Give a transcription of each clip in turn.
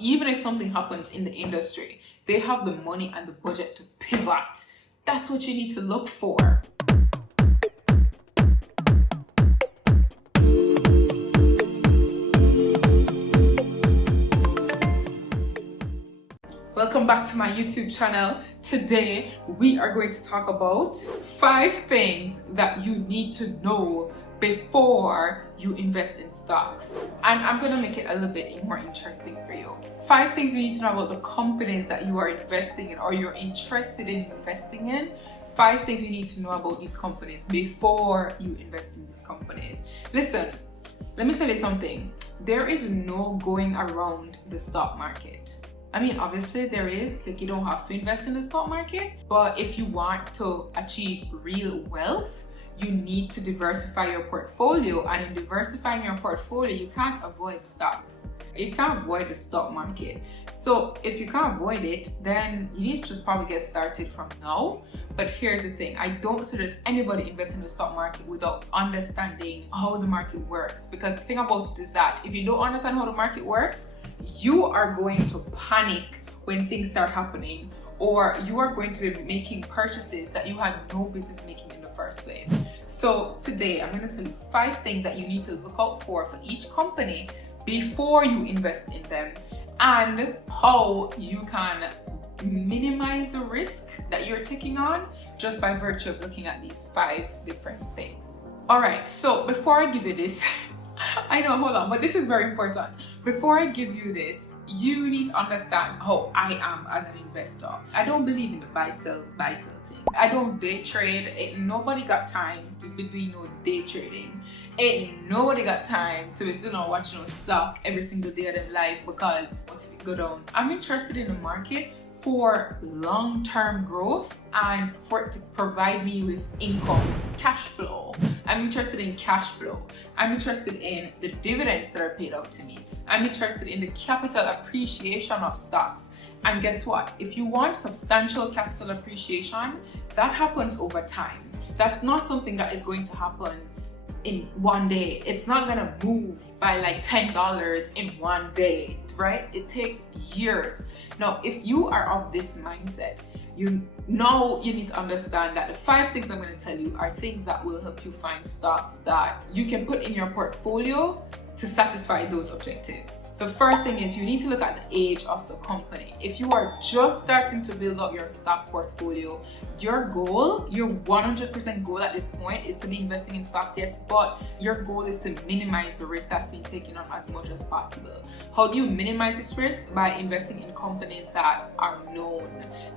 Even if something happens in the industry, they have the money and the budget to pivot. That's what you need to look for. Welcome back to my YouTube channel. Today, we are going to talk about 5 things that you need to know before you invest in stocks. And I'm going to make it a little bit more interesting for you. 5 things you need to know about the companies that you are investing in or you're interested in investing in. 5 things you need to know about these companies before you invest in these companies. Listen, let me tell you something. There is no going around the stock market. I mean, obviously there is, like, you don't have to invest in the stock market, but if you want to achieve real wealth, you need to diversify your portfolio. And in diversifying your portfolio, you can't avoid stocks. You can't avoid the stock market. So if you can't avoid it, then you need to just probably get started from now. But here's the thing, I don't suggest anybody invest in the stock market without understanding how the market works. Because the thing about it is that if you don't understand how the market works, you are going to panic when things start happening, or you are going to be making purchases that you had no business making in the first place. So today I'm going to tell you 5 things that you need to look out for each company before you invest in them, and how you can minimize the risk that you're taking on just by virtue of looking at these 5 different things. All right, so before I give you this, I know, hold on, but this is very important. Before I give you this, you need to understand how I am as an investor. I don't believe in the buy sell thing. I don't day trade. Ain't nobody got time to be doing no day trading. Ain't nobody got time to be sitting on watching a stock every single day of their life because what if it go down? I'm interested in the market for long-term growth and for it to provide me with income, cash flow. I'm interested in cash flow. I'm interested in the dividends that are paid out to me. I'm interested in the capital appreciation of stocks. And guess what? If you want substantial capital appreciation, that happens over time. That's not something that is going to happen in one day. It's not gonna move by like $10 in one day, right? It takes years. Now, if you are of this mindset, you need to understand that the 5 things I'm going to tell you are things that will help you find stocks that you can put in your portfolio to satisfy those objectives. The first thing is you need to look at the age of the company. If you are just starting to build up your stock portfolio, your 100% goal at this point is to be investing in stocks, yes, but your goal is to minimize the risk that's being taken on as much as possible. How do you minimize this risk? By investing in companies that are known.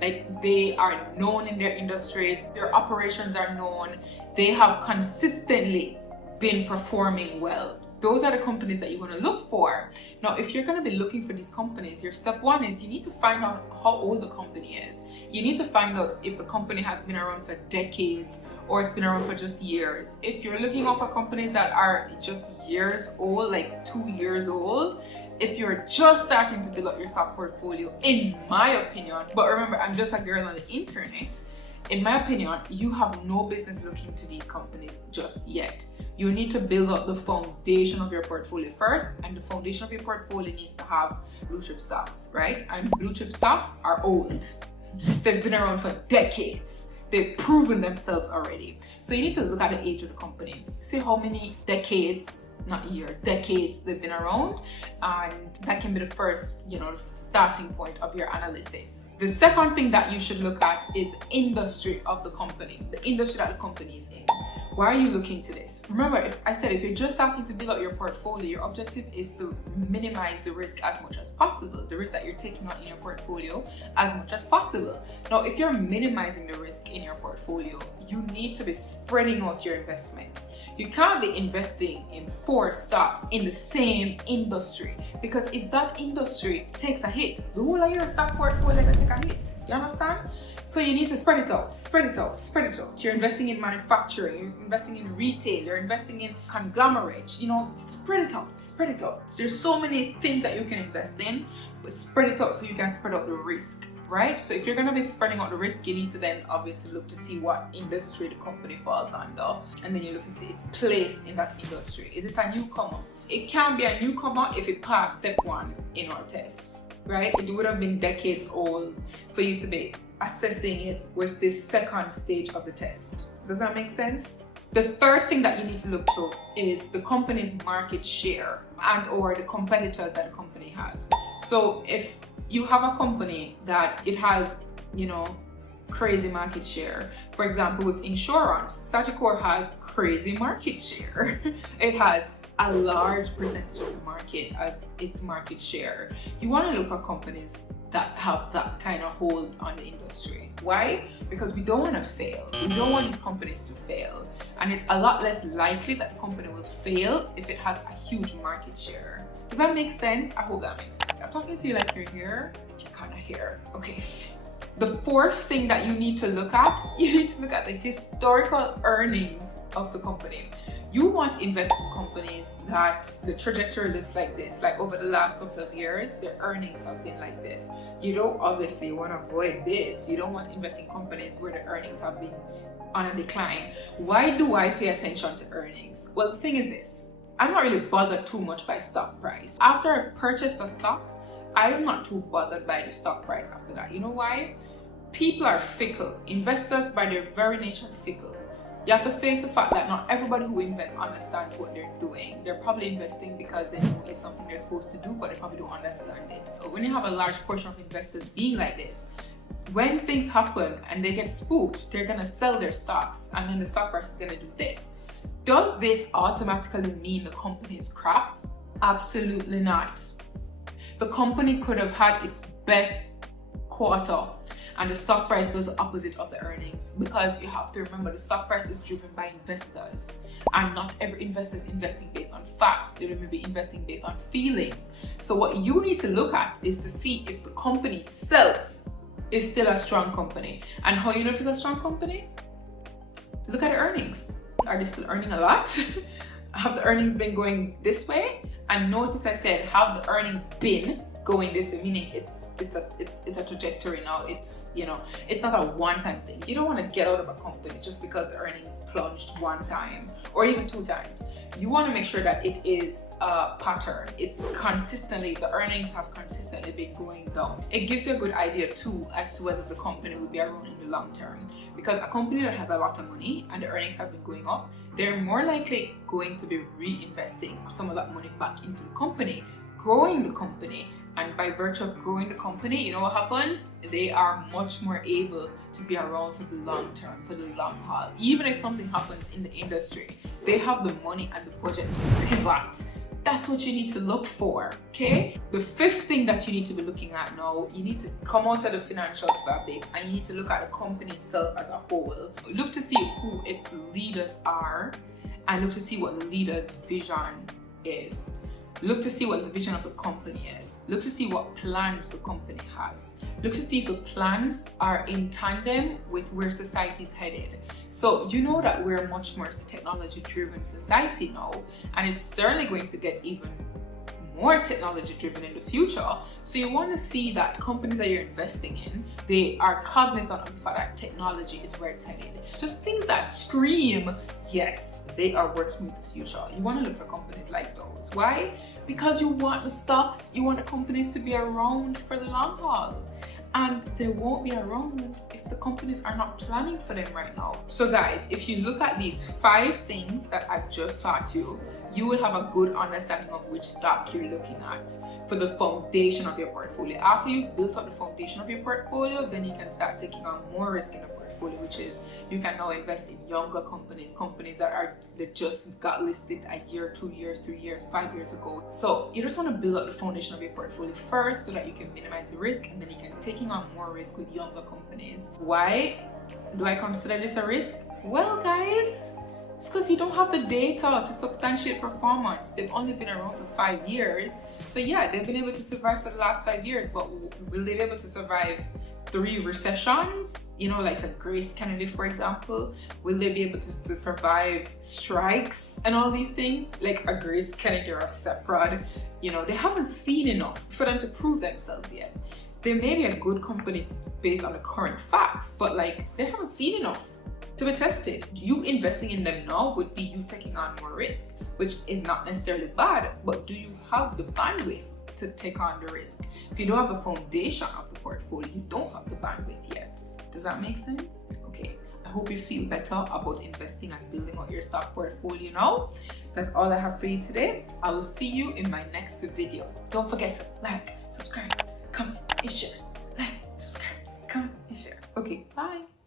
Like, they are known in their industries, their operations are known, they have consistently been performing well. Those are the companies that you want to look for. Now, if you're going to be looking for these companies, your step 1 is you need to find out how old the company is. You need to find out if the company has been around for decades or it's been around for just years. If you're looking out for companies that are just years old, like 2 years old, if you're just starting to build up your stock portfolio, in my opinion, but remember, I'm just a girl on the internet, in my opinion, you have no business looking to these companies just yet. You need to build up the foundation of your portfolio first, and the foundation of your portfolio needs to have blue chip stocks, right? And blue chip stocks are old. They've been around for decades. They've proven themselves already. So you need to look at the age of the company. See how many decades, not years, decades they've been around, and that can be the first, starting point of your analysis. The second thing that you should look at is the industry of the company, the industry that the company is in. Why are you looking to this? Remember, if you're just starting to build out your portfolio, your objective is to minimize the risk as much as possible, the risk that you're taking on in your portfolio as much as possible. Now, if you're minimizing the risk in your portfolio, you need to be spreading out your investments. You can't be investing in 4 stocks in the same industry, because if that industry takes a hit, the whole of your stock portfolio will take a hit. You understand? So you need to spread it out. You're investing in manufacturing, you're investing in retail, you're investing in conglomerate, spread it out. There's so many things that you can invest in, but spread it out so you can spread out the risk, right? So if you're gonna be spreading out the risk, you need to then obviously look to see what industry the company falls under, and then you look to see its place in that industry. Is it a newcomer? It can be a newcomer if it passed step 1 in our test. right? It would have been decades old for you to be assessing it with this second stage of the test. Does that make sense? The third thing that you need to look to is the company's market share and or the competitors that the company has. So if you have a company that it has, crazy market share, for example, with insurance, Sagicor has crazy market share. It has a large percentage of the market as its market share. You want to look for companies that have that kind of hold on the industry. Why? Because we don't want to fail. We don't want these companies to fail. And it's a lot less likely that the company will fail if it has a huge market share. Does that make sense? I hope that makes sense. I'm talking to you like you're here, you're kind of here. Okay. The fourth thing that you need to look at, you need to look at the historical earnings of the company. You want to invest in companies that the trajectory looks like this, like over the last couple of years, their earnings have been like this. You don't obviously want to avoid this. You don't want to invest in companies where the earnings have been on a decline. Why do I pay attention to earnings? Well, the thing is this, I'm not really bothered too much by stock price. After I've purchased a stock, I'm not too bothered by the stock price after that. You know why? People are fickle. Investors by their very nature are fickle. You have to face the fact that not everybody who invests understands what they're doing. They're probably investing because they know it's something they're supposed to do, but they probably don't understand it. When you have a large portion of investors being like this, when things happen and they get spooked, they're gonna sell their stocks and then the stock price is gonna do this. Does this automatically mean the company is crap? Absolutely not. The company could have had its best quarter and the stock price does the opposite of the earnings, because you have to remember the stock price is driven by investors and not every investor is investing based on facts. They may be investing based on feelings. So what you need to look at is to see if the company itself is still a strong company. And how you know if it's a strong company? Look at the earnings. Are they still earning a lot? Have the earnings been going this way? And notice I said, have the earnings been going this way, meaning it's a trajectory now. It's not a one-time thing. You don't want to get out of a company just because the earnings plunged one time or even two times. You want to make sure that it is a pattern. It's consistently, the earnings have consistently been going down. It gives you a good idea too as to whether the company will be around in the long term. Because a company that has a lot of money and the earnings have been going up, they're more likely going to be reinvesting some of that money back into the company, growing the company. And by virtue of growing the company, you know what happens? They are much more able to be around for the long term, for the long haul. Even if something happens in the industry, they have the money and the budget to pivot. That's what you need to look for, okay? The fifth thing that you need to be looking at now, you need to come out of the financial statistics and you need to look at the company itself as a whole. Look to see who its leaders are and look to see what the leader's vision is. Look to see what the vision of the company is. Look to see what plans the company has. Look to see if the plans are in tandem with where society is headed. So you know that we're a much more technology-driven society now, and it's certainly going to get even more technology-driven in the future. So you want to see that companies that you're investing in, they are cognizant of the fact that technology is where it's headed. Just things that scream, yes, they are working with the future. You want to look for companies like those. Why? Because you want the stocks, you want the companies to be around for the long haul. And they won't be around if the companies are not planning for them right now. So guys, if you look at these 5 things that I've just taught you, you will have a good understanding of which stock you're looking at for the foundation of your portfolio. After you've built up the foundation of your portfolio, then you can start taking on more risk in the portfolio, which is you can now invest in younger companies that just got listed a year, 2 years, 3 years, 5 years ago. So you just want to build up the foundation of your portfolio first so that you can minimize the risk, and then you can taking on more risk with younger companies. Why do I consider this a risk? Well guys, it's because you don't have the data to substantiate performance. They've only been around for 5 years. So yeah, they've been able to survive for the last 5 years, but will they be able to survive 3 recessions? You know, like a Grace Kennedy, for example. Will they be able to survive strikes and all these things? Like a Grace Kennedy or a Seprod. You know, they haven't seen enough for them to prove themselves yet. They may be a good company based on the current facts, but like they haven't seen enough to be tested. You investing in them now would be you taking on more risk, which is not necessarily bad, but do you have the bandwidth to take on the risk. If you don't have a foundation of the portfolio, you don't have the bandwidth yet. Does that make sense? Okay. I hope you feel better about investing and building out your stock portfolio now. That's all I have for you today. I will see you in my next video. Don't forget to like,